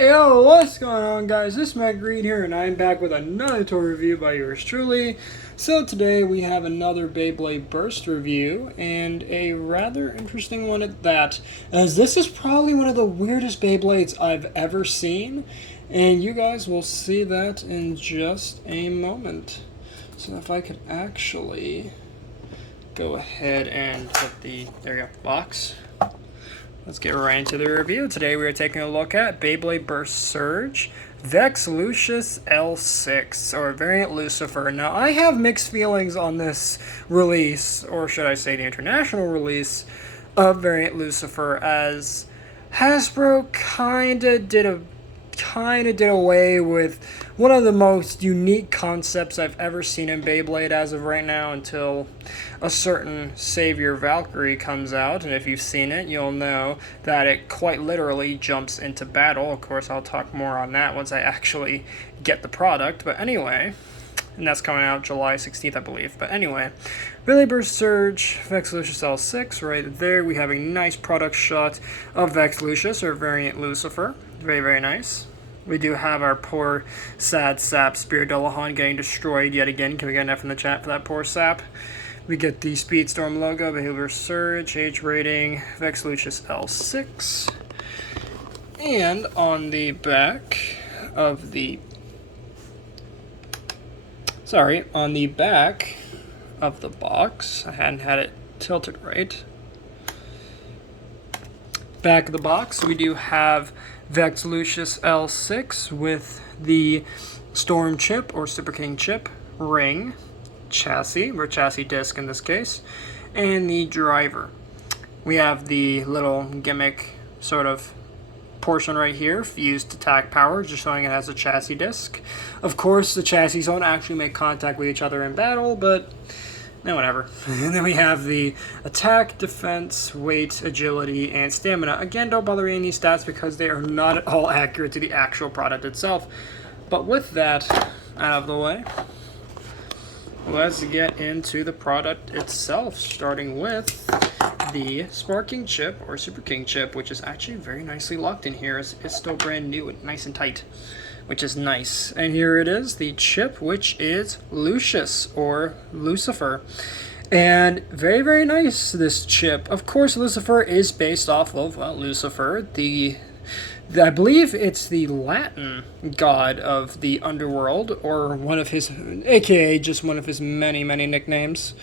Yo, what's going on, guys? This is Matt Green here, and I'm back with another toy review by yours truly. So today we have another Beyblade Burst review, and a rather interesting one at that, as this is probably one of the weirdest Beyblades I've ever seen, and you guys will see that in just a moment. So if I could actually go ahead and put the, there you go, box. Let's get right into the review. Today we are taking a look at Beyblade Burst Surge Vex Lucius L6, or variant Lucifer. Now, I have mixed feelings on this release, or should I say the international release, of variant Lucifer, as Hasbro kinda did away with one of the most unique concepts I've ever seen in Beyblade as of right now, until a certain Savior Valkyrie comes out, and if you've seen it, you'll know that it quite literally jumps into battle. Of course, I'll talk more on that once I actually get the product, but anyway, and that's coming out July 16th, I believe. But anyway, Beyblade Burst Surge, Vex Lucius L6, right there. We have a nice product shot of Vex Lucius, or variant Lucifer. Very, very nice. We do have our poor, sad sap Spirit Dullahan getting destroyed yet again. Can we get enough in the chat for that poor sap? We get the SpeedStorm logo, Behavior Surge, age rating, Vex Lucius L6. And on the back of the... on the back of the box, I hadn't had it tilted right. Back of the box, we do have Vex Lucius L6 with the Storm chip, or Super King chip, ring, chassis, or chassis disc in this case, and the driver. We have the little gimmick sort of portion right here, fused attack power, just showing it has a chassis disc. Of course, the chassis don't actually make contact with each other in battle, but no, whatever. And then we have the attack, defense, weight, agility, and stamina. Again, don't bother reading these stats because they are not at all accurate to the actual product itself. But with that out of the way, let's get into the product itself, starting with the Sparking chip, or Super King chip, which is actually very nicely locked in here. It's still brand new and nice and tight, which is nice. And here it is, the chip, which is Lucius, or Lucifer. And very, very nice, this chip. Of course, Lucifer is based off of, well, Lucifer, I believe it's the Latin god of the underworld, or one of his, aka just one of his many, many nicknames.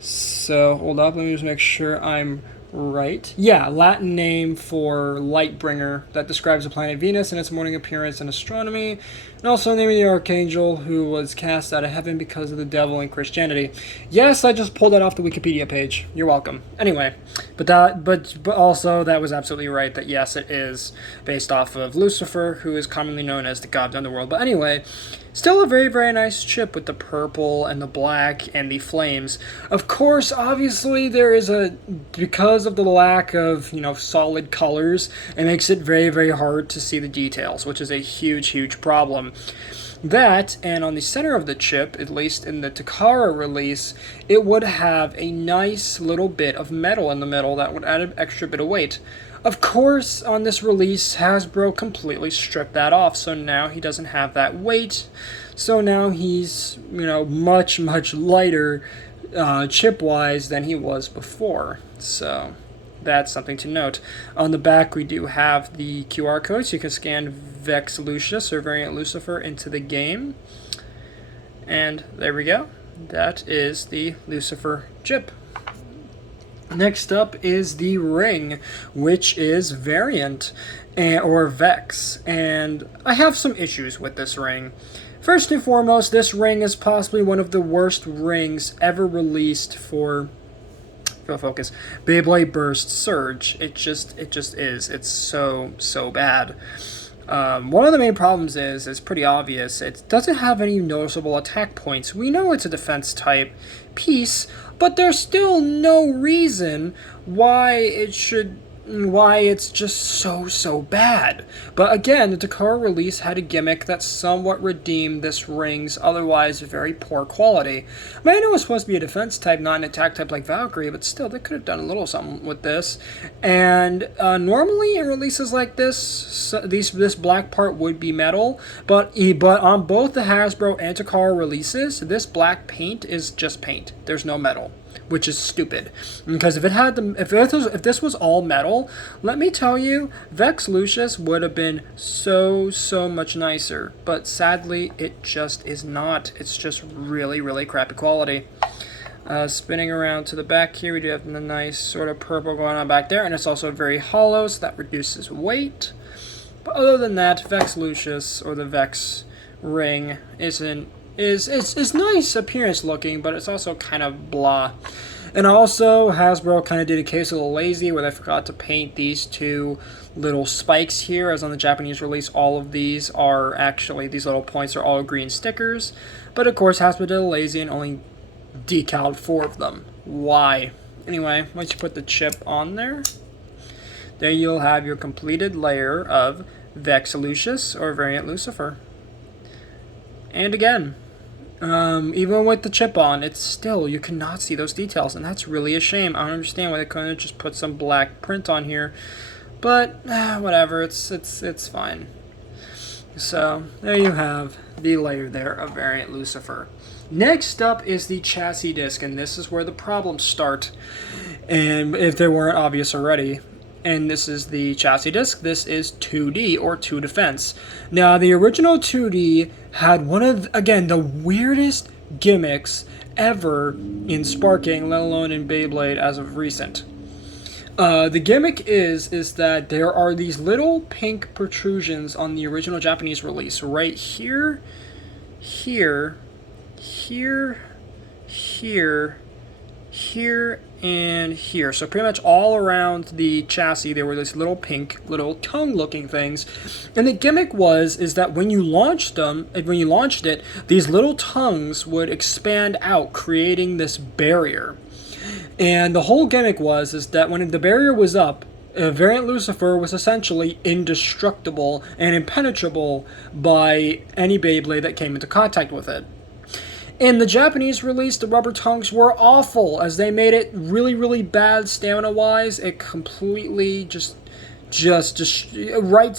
So, hold up, let me just make sure I'm right. Yeah, Latin name for light bringer that describes the planet Venus and its morning appearance in astronomy, and also name of the archangel who was cast out of heaven because of the devil in Christianity. Yes, I just pulled that off the Wikipedia page. You're welcome. Anyway, but also that was absolutely right, that yes, it is based off of Lucifer, who is commonly known as the god of the underworld. But anyway, still a very, very nice chip with the purple and the black and the flames. Of course, obviously, there is because of the lack of, solid colors, it makes it very, very hard to see the details, which is a huge, huge problem. That, and on the center of the chip, at least in the Takara release, it would have a nice little bit of metal in the middle that would add an extra bit of weight. Of course, on this release, Hasbro completely stripped that off, so now he doesn't have that weight. So now he's, much, much lighter chip-wise than he was before. So that's something to note. On the back, we do have the QR code, so you can scan Vex Lucius, or variant Lucifer, into the game. And there we go. That is the Lucifer chip. Next up is the ring, which is variant, or Vex, and I have some issues with this ring. First and foremost, this ring is possibly one of the worst rings ever released for focus, Beyblade Burst Surge. It just is. It's so bad. One of the main problems is, it's pretty obvious, it doesn't have any noticeable attack points. We know it's a defense type piece, but there's still no reason why it should why it's just so bad. But again, the Takara release had a gimmick that somewhat redeemed this ring's otherwise very poor quality. I mean, I know it's supposed to be a defense type, not an attack type like Valkyrie, but still, they could have done a little something with this. And normally in releases like this, this black part would be metal, but on both the Hasbro and Takara releases, this black paint is just paint. There's no metal, which is stupid. Because if this was all metal, let me tell you, Vex Lucius would have been so much nicer. But sadly, it just is not. It's just really crappy quality. Spinning around to the back here, we do have the nice sort of purple going on back there, and it's also very hollow, so that reduces weight. But other than that, Vex Lucius, or the Vex ring, is nice appearance looking, but it's also kind of blah. And also, Hasbro kind of did a case a little lazy where they forgot to paint these two little spikes here, as on the Japanese release, all of these are actually, these little points are all green stickers. But of course, Hasbro did a lazy and only decaled 4 of them. Why? Anyway, once you put the chip on there, there you'll have your completed layer of Vex Lucius, or variant Lucifer. And again, even with the chip on, it's still, you cannot see those details, and that's really a shame. I don't understand why they couldn't just put some black print on here, but whatever, it's fine. So there you have the layer there of variant Lucifer. Next up is the chassis disc, and this is where the problems start, and if they weren't obvious already. And this is the chassis disc. This is 2D, or 2 defense. Now, the original 2D had one of, again, the weirdest gimmicks ever in sparking, let alone in Beyblade as of recent. The gimmick is that there are these little pink protrusions on the original Japanese release, right here, here, and here. So pretty much all around the chassis there were these little pink little tongue looking things, and the gimmick is that when you launched it, these little tongues would expand out, creating this barrier. And the whole gimmick is that when the barrier was up, variant Lucifer was essentially indestructible and impenetrable by any Beyblade that came into contact with it. In the Japanese release, the rubber tongues were awful, as they made it really bad stamina-wise. It completely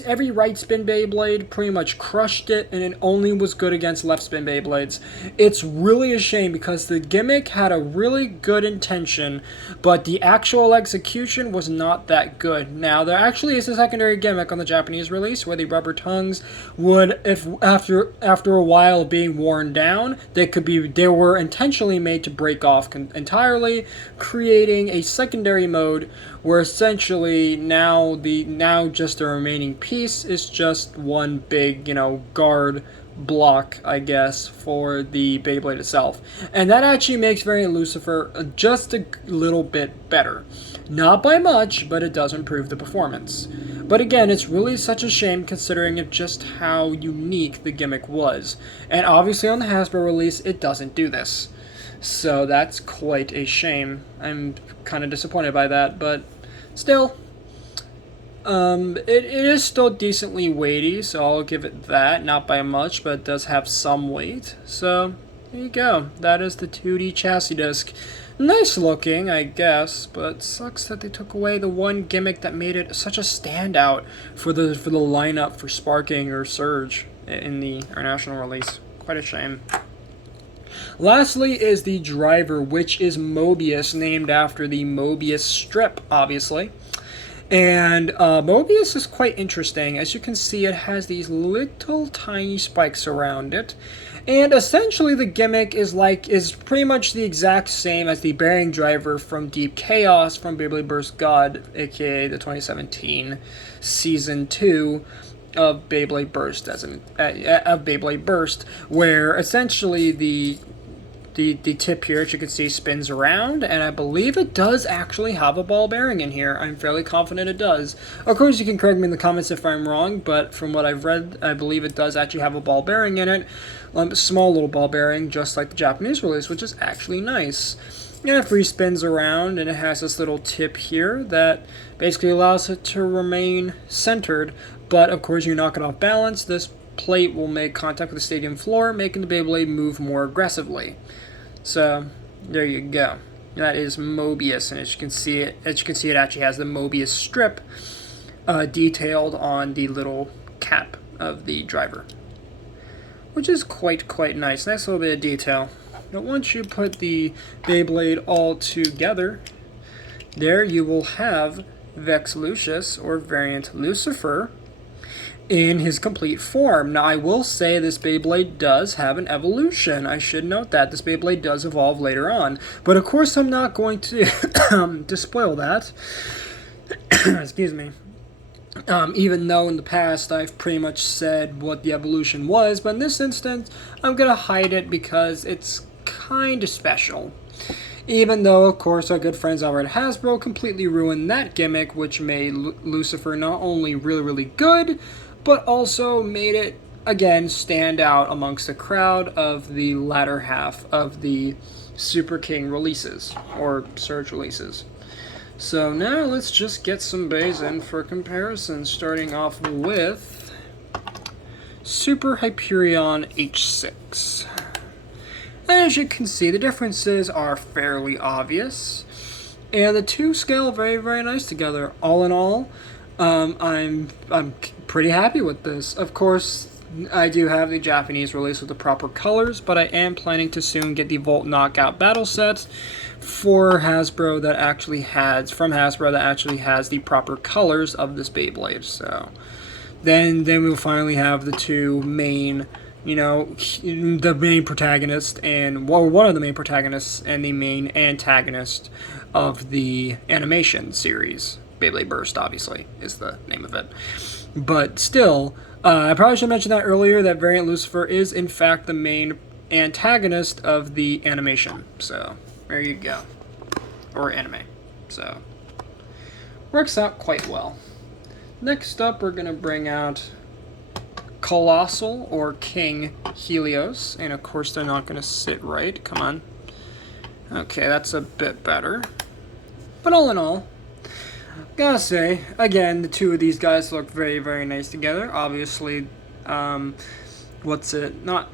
every right spin Beyblade pretty much crushed it, and it only was good against left spin Beyblades. It's really a shame because the gimmick had a really good intention, but the actual execution was not that good. Now, there actually is a secondary gimmick on the Japanese release where the rubber tongues would, if after a while being worn down, they were intentionally made to break off entirely, creating a secondary mode where essentially now just the remaining piece is just one big, guard block, I guess, for the Beyblade itself. And that actually makes variant Lucifer just a little bit better. Not by much, but it does improve the performance. But again, it's really such a shame considering of just how unique the gimmick was. And obviously on the Hasbro release, it doesn't do this. So that's quite a shame. I'm kind of disappointed by that, but still, it is still decently weighty, so I'll give it that. Not by much, but it does have some weight. So there you go. That is the 2D chassis disc. Nice looking, I guess, but it sucks that they took away the one gimmick that made it such a standout for the lineup for Sparking or Surge in the international release. Quite a shame. Lastly is the driver, which is Mobius, named after the Mobius strip, obviously. And Mobius is quite interesting. As you can see, it has these little tiny spikes around it. And essentially the gimmick is pretty much the exact same as the bearing driver from Deep Chaos from Beyblade Burst God, aka the 2017 Season 2 of Beyblade Burst, where essentially the tip here, as you can see, spins around, and I believe it does actually have a ball bearing in here. I'm fairly confident it does. Of course, you can correct me in the comments if I'm wrong, but from what I've read, I believe it does actually have a ball bearing in it. A small little ball bearing, just like the Japanese release, which is actually nice. And it free spins around, and it has this little tip here that basically allows it to remain centered. But of course, you knock it off balance, this plate will make contact with the stadium floor, making the Beyblade move more aggressively. So there you go. That is Mobius, and as you can see, it actually has the Mobius strip detailed on the little cap of the driver, which is quite nice. Nice little bit of detail. Now once you put the Beyblade all together, there you will have Vex Lucius, or variant Lucifer, in his complete form. Now I will say this Beyblade does have an evolution. I should note that this Beyblade does evolve later on, but of course I'm not going to to spoil that. Excuse me. Even though in the past I've pretty much said what the evolution was, but in this instance I'm gonna hide it because it's kind of special. Even though, of course, our good friends over at Hasbro completely ruined that gimmick, which made Lucifer not only really good, but also made it, again, stand out amongst the crowd of the latter half of the Super King releases, or Surge releases. So now let's just get some bays in for comparison, starting off with Super Hyperion H6. As you can see, the differences are fairly obvious, and the two scale very nice together. All in all, I'm pretty happy with this. Of course, I do have the Japanese release with the proper colors, but I am planning to soon get the Volt Knockout battle set for Hasbro that actually has the proper colors of this Beyblade. So then we'll finally have the two main, the main protagonist and one of the main protagonists and the main antagonist of the animation series. Beyblade Burst, obviously, is the name of it. But still, I probably should mention that earlier, that variant Lucifer is in fact the main antagonist of the animation. So there you go. Or anime. So works out quite well. Next up, we're going to bring out Colossal, or King Helios, and of course they're not going to sit right. Come on. Okay, that's a bit better. But all in all, gotta say, again, the two of these guys look very nice together. Obviously, not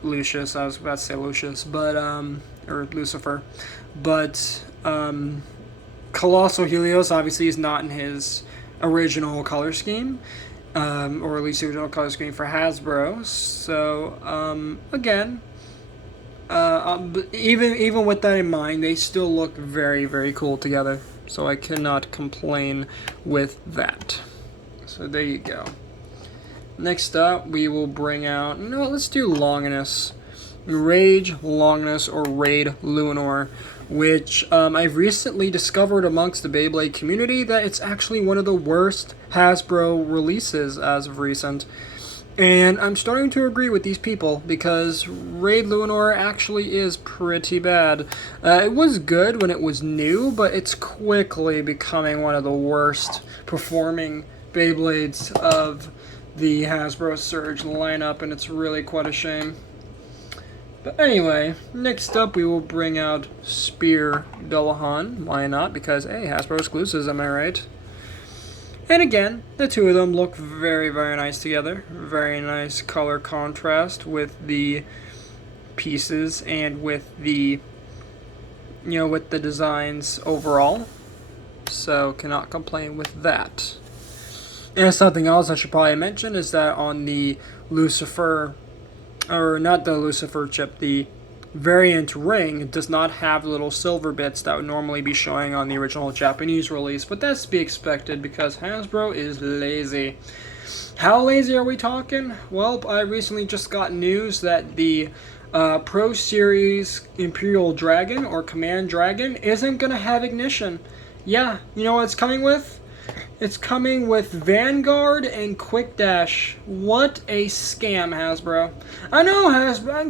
Lucius, I was about to say Lucius, but, or Lucifer, but, Colossal Helios obviously is not in his original color scheme, or at least the original color scheme for Hasbro. So again, even with that in mind, they still look very cool together. So I cannot complain with that. So there you go. Next up, we will bring out, let's do Longinus, Rage Longinus, or Raid Luminor, which I've recently discovered amongst the Beyblade community that it's actually one of the worst Hasbro releases as of recent. And I'm starting to agree with these people, because Raid Luminor actually is pretty bad. It was good when it was new, but it's quickly becoming one of the worst performing Beyblades of the Hasbro Surge lineup, and it's really quite a shame. But anyway, next up we will bring out Spear Dullahan. Why not? Because, hey, Hasbro exclusives, am I right? And again, the two of them look very nice together. Very nice color contrast with the pieces and with the, with the designs overall. So, cannot complain with that. And something else I should probably mention is that on the Lucifer, or not the Lucifer chip, the variant ring does not have the little silver bits that would normally be showing on the original Japanese release, but that's to be expected because Hasbro is lazy. How lazy are we talking? Well, I recently just got news that the Pro Series Imperial Dragon, or Command Dragon, isn't going to have ignition. Yeah, you know what it's coming with? It's coming with Vanguard and Quick Dash. What a scam, Hasbro. I know, Hasbro,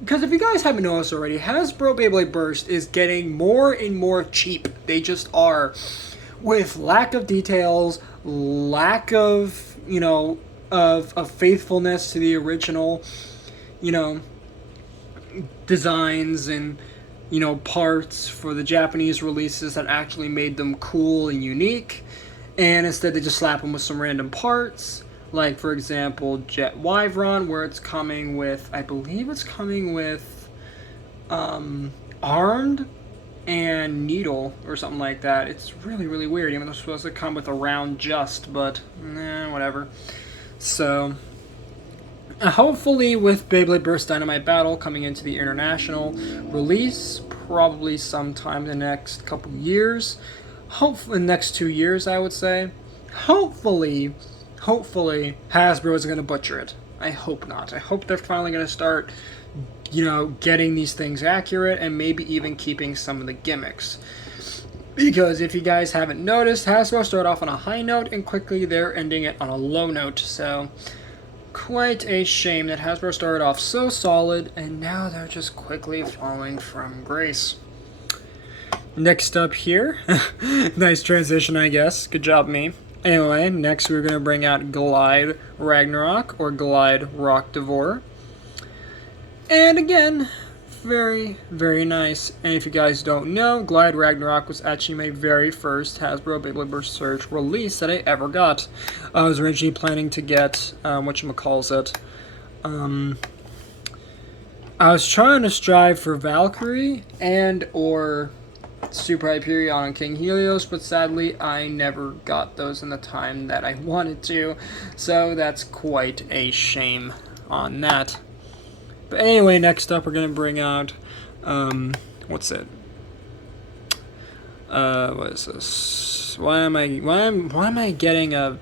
because if you guys haven't noticed already, Hasbro Beyblade Burst is getting more and more cheap. They just are. With lack of details, lack of, of faithfulness to the original, designs, and, parts for the Japanese releases that actually made them cool and unique, and instead they just slap them with some random parts. Like, for example, Jet Wyvern, where it's coming with, I believe it's coming with Armed and Needle or something like that. It's really, really weird. Even though it's supposed to come with a round just, but whatever. So, hopefully with Beyblade Burst Dynamite Battle coming into the international release, probably sometime in the next couple years. Hopefully, in the next 2 years, I would say. Hopefully, Hasbro isn't going to butcher it. I hope not. I hope they're finally going to start, getting these things accurate and maybe even keeping some of the gimmicks. Because if you guys haven't noticed, Hasbro started off on a high note and quickly they're ending it on a low note. So, quite a shame that Hasbro started off so solid and now they're just quickly falling from grace. Next up here, nice transition, I guess. Good job, me. Anyway, next we're going to bring out Glide Ragnarok, or Glide Rock Devore. And again, very, very nice. And if you guys don't know, Glide Ragnarok was actually my very first Hasbro Beyblade Burst Surge release that I ever got. I was originally planning to get, I was trying to strive for Valkyrie and or Super Hyperion and King Helios, but sadly I never got those in the time that I wanted to, so that's quite a shame on that. But anyway, next up we're going to bring out, what is this? Why am I getting a,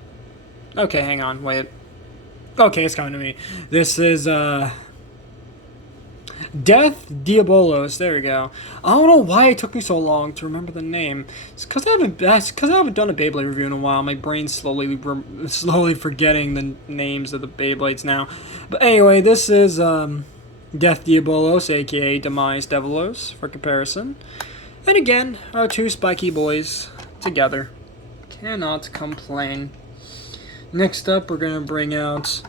okay, hang on, wait. Okay, it's coming to me. This is, Death Diabolos. There we go. I don't know why it took me so long to remember the name. It's because I haven't done a Beyblade review in a while. My brain's slowly forgetting the names of the Beyblades now. But anyway, this is Death Diabolos, aka Demise Devilos, for comparison. And again, our two spiky boys together. Cannot complain. Next up, we're gonna bring out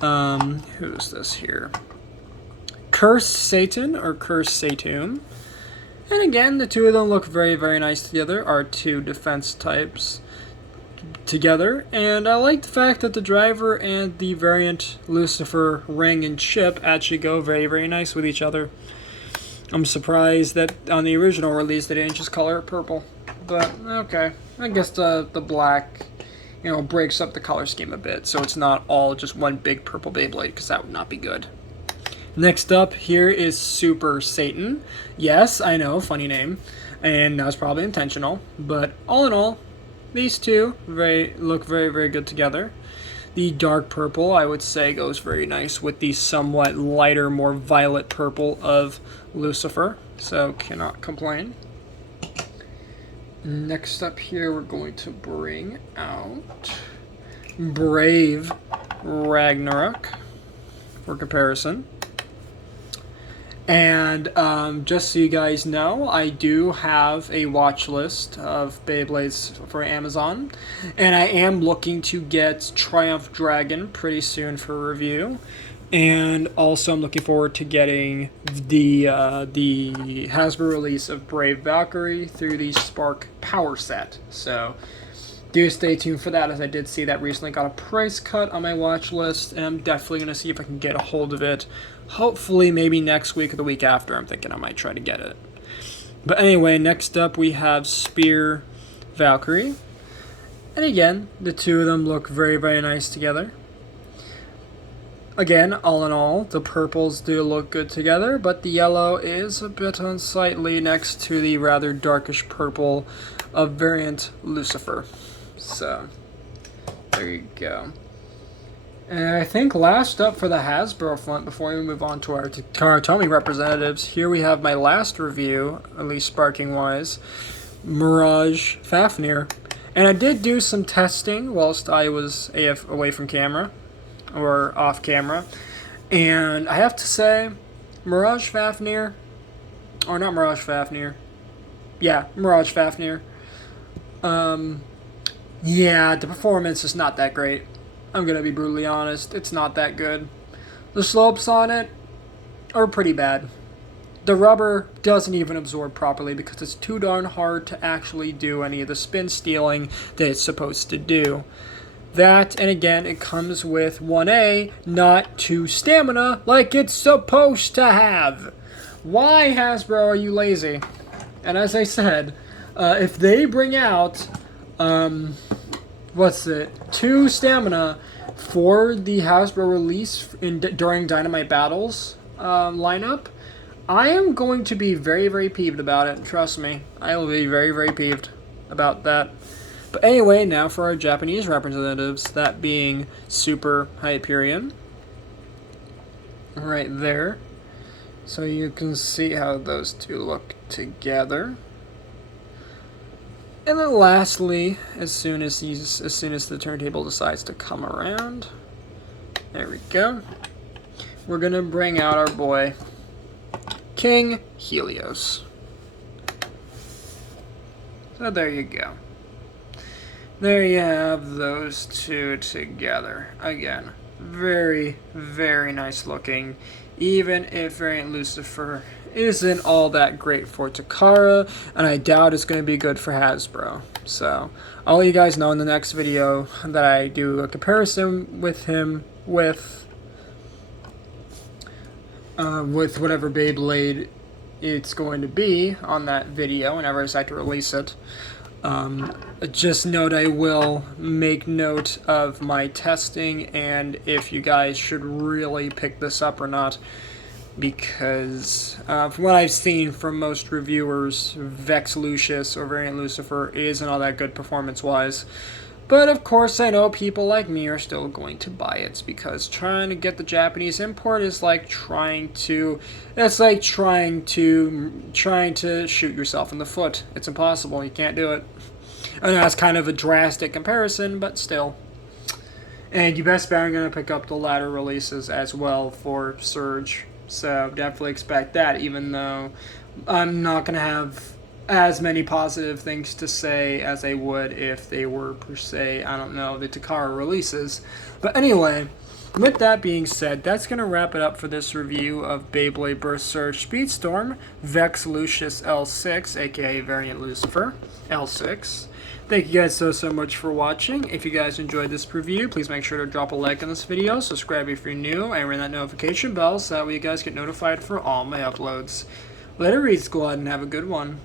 who's this here? Curse Satan, or Curse Satum. And again, the two of them look very, very nice together. Our two defense types together. And I like the fact that the driver and the variant Lucifer ring and chip actually go very, very nice with each other. I'm surprised that on the original release they didn't just color it purple. But, okay. I guess the black, breaks up the color scheme a bit. So it's not all just one big purple Beyblade, because that would not be good. Next up here is Super Satan. Yes, I know, funny name, and that was probably intentional, but all in all, these two look very, very good together. The dark purple, I would say, goes very nice with the somewhat lighter, more violet purple of Lucifer, so cannot complain. Next up here, we're going to bring out Brave Ragnarok for comparison. And just so you guys know, I do have a watch list of Beyblades for Amazon. And I am looking to get Triumph Dragon pretty soon for review. And also I'm looking forward to getting the Hasbro release of Brave Valkyrie through the Spark Power Set. So do stay tuned for that, as I did see that recently got a price cut on my watch list. And I'm definitely going to see if I can get a hold of it. Hopefully, maybe next week or the week after. I'm thinking I might try to get it. But anyway, next up we have Spear Valkyrie. And again, the two of them look very, very nice together. Again, all in all, the purples do look good together, but the yellow is a bit unsightly next to the rather darkish purple of variant Lucifer. So, there you go. And I think last up for the Hasbro front, before we move on to our Tomy representatives, here we have my last review, at least sparking-wise, Mirage Fafnir. And I did do some testing whilst I was away from camera, or off camera. And I have to say, Mirage Fafnir, or not Mirage Fafnir, yeah, Mirage Fafnir. Yeah, the performance is not that great. I'm going to be brutally honest, it's not that good. The slopes on it are pretty bad. the rubber doesn't even absorb properly because it's too darn hard to actually do any of the spin stealing that it's supposed to do. That, and again, it comes with 1A, not 2 stamina like it's supposed to have. Why, Hasbro, are you lazy? And as I said, if they bring out, 2 stamina for the Hasbro release during Dynamite Battles lineup, I am going to be very, very peeved about it. Trust me, I will be very, very peeved about that. But anyway, now for our Japanese representatives, that being Super Hyperion. Right there. So you can see how those two look together. And then lastly, as soon as the turntable decides to come around, there we go. We're gonna bring out our boy, King Helios. So there you go. There you have those two together. Again, very, very nice looking. Even if Variant Lucifer isn't all that great for Takara, and I doubt it's going to be good for Hasbro. So, I'll let you guys know in the next video that I do a comparison with him with whatever Beyblade it's going to be on that video whenever I decide to release it. Just note I will make note of my testing and if you guys should really pick this up or not, because from what I've seen from most reviewers, Vex Lucius or Variant Lucifer isn't all that good performance-wise. But of course I know people like me are still going to buy it, because trying to get the Japanese import is like trying to shoot yourself in the foot. It's impossible. You can't do it. I know that's kind of a drastic comparison, but still. And you best bet I'm going to pick up the latter releases as well for Surge. So definitely expect that, even though I'm not going to have as many positive things to say as I would if they were, per se, I don't know, the Takara releases. But anyway, with that being said, that's going to wrap it up for this review of Beyblade Burst Surge SpeedStorm Vex Lucius L6, aka Variant Lucifer L6. Thank you guys so much for watching. If you guys enjoyed this review, please make sure to drop a like on this video, subscribe if you're new, and ring that notification bell so that way you guys get notified for all my uploads. Later, Reed Squad, and have a good one.